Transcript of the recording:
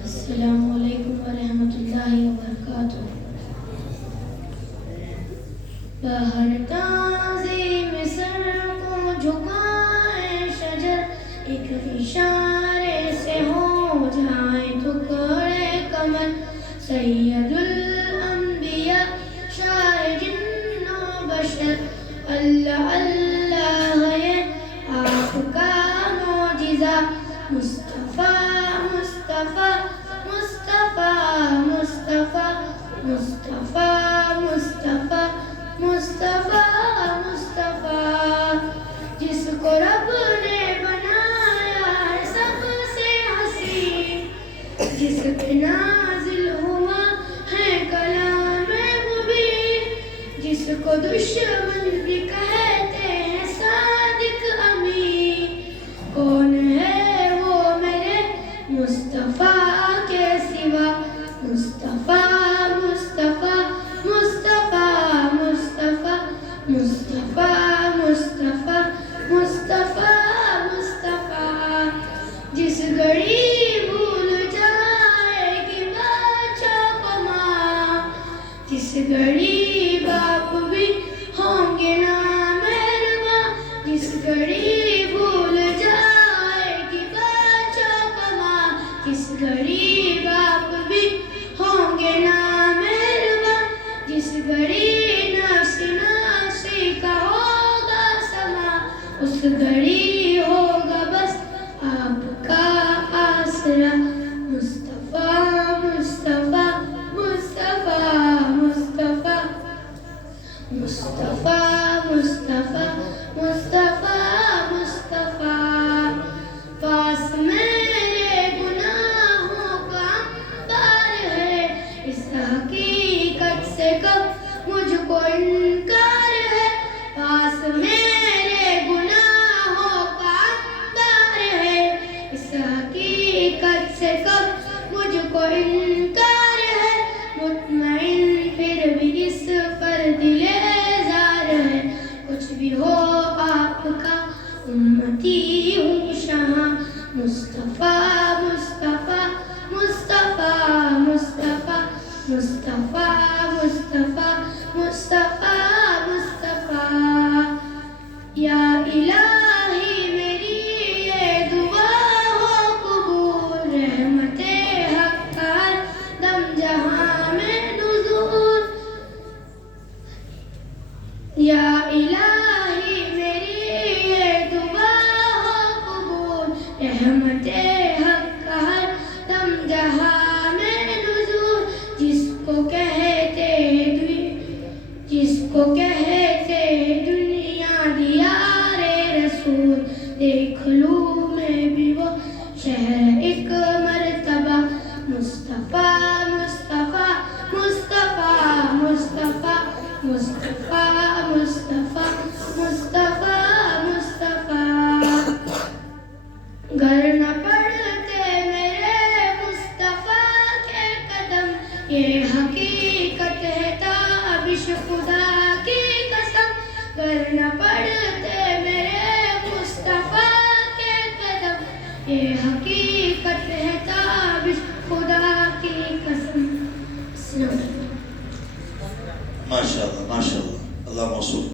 السلام علیکم ورحمۃ اللہ وبرکاتہ۔ بہر تعظیم سر کو جھکائے شجر، ایک اشارے سے ہو جائیں ٹکڑے کمر۔ سید الانبیاء شاہ جن و بشر، اللہ اللہ یہ آپ کا معجزہ۔ مصطفیٰ مصطفیٰ مصطفیٰ مصطفیٰ مصطفیٰ مصطفیٰ مصطفیٰ مصطفیٰ، جس کو رب نے بنایا ہے سب سے حسین، جس پہ نازل ہوا ہے کلام مبین، جس کو دشمن بھی کہتے ہیں صادق امین۔ کون ہے وہ میرے مصطفیٰ کے سوا؟ مصطفیٰ مصطفیٰ مصطفیٰ مصطفیٰ مصطفیٰ مصطفیٰ مصطفیٰ مصطفیٰ، جس گھڑی بھول جائے گی بچوں کو ماں، جس گھڑی باپ بھی ہوں گے نامہرباں، جس گھڑی بھول جائے گی بچوں کو ماں، جس گھڑی باپ بھی ہوں گے نامہرباں، جس گھڑی نفس نفسی کا ہوگا سما، اس گھڑی ہوگا بس آپ کا آسرا۔ مصطفیٰ مصطفیٰ مصطفیٰ مصطفیٰ مصطفیٰ مصطفیٰ مصطفیٰ مصطفیٰ، پاس میرے گناہوں کا انبار ہے، اس حقیقت سے کب مجھ کو انکار ہے۔ پاس میرے گناہوں کا انبار ہے، اس حقیقت سے کب مجھ کو انکار ہے۔ مطمئن پھر بھی اس پر دل ازار ہے، کچھ بھی ہو آپ کا امتی ہوں شہاں۔ مصطفیٰ مصطفیٰ مصطفیٰ مصطفیٰ مصطفیٰ مصطفیٰ مصطفیٰ مصطفیٰ، یا الہی میری یہ دعا ہو قبول، رحمت حق کا ہر دم جہاں میں نزول۔ یا الہی میری یہ دعا ہو قبول، رحمت حق کا ہر دم جہاں میں نزول، جس کو کہتے دنیا دیار رسول، دیکھ لوں میں بھی وہ شہر ایک مرتبہ۔ مصطفیٰ مصطفیٰ مصطفیٰ مصطفیٰ مصطفیٰ مصطفیٰ مصطفیٰ مصطفیٰ، گر نہ پڑتے میرے مصطفیٰ کے قدم، یہ حقیقت ہے تابش خدا کی قسم، گر نہ پڑتے میرے مصطفیٰ کے قدم، یہ حقیقت ہے تابش خدا کی قسم۔ ماشاءاللہ ماشاءاللہ، اللہ موصول۔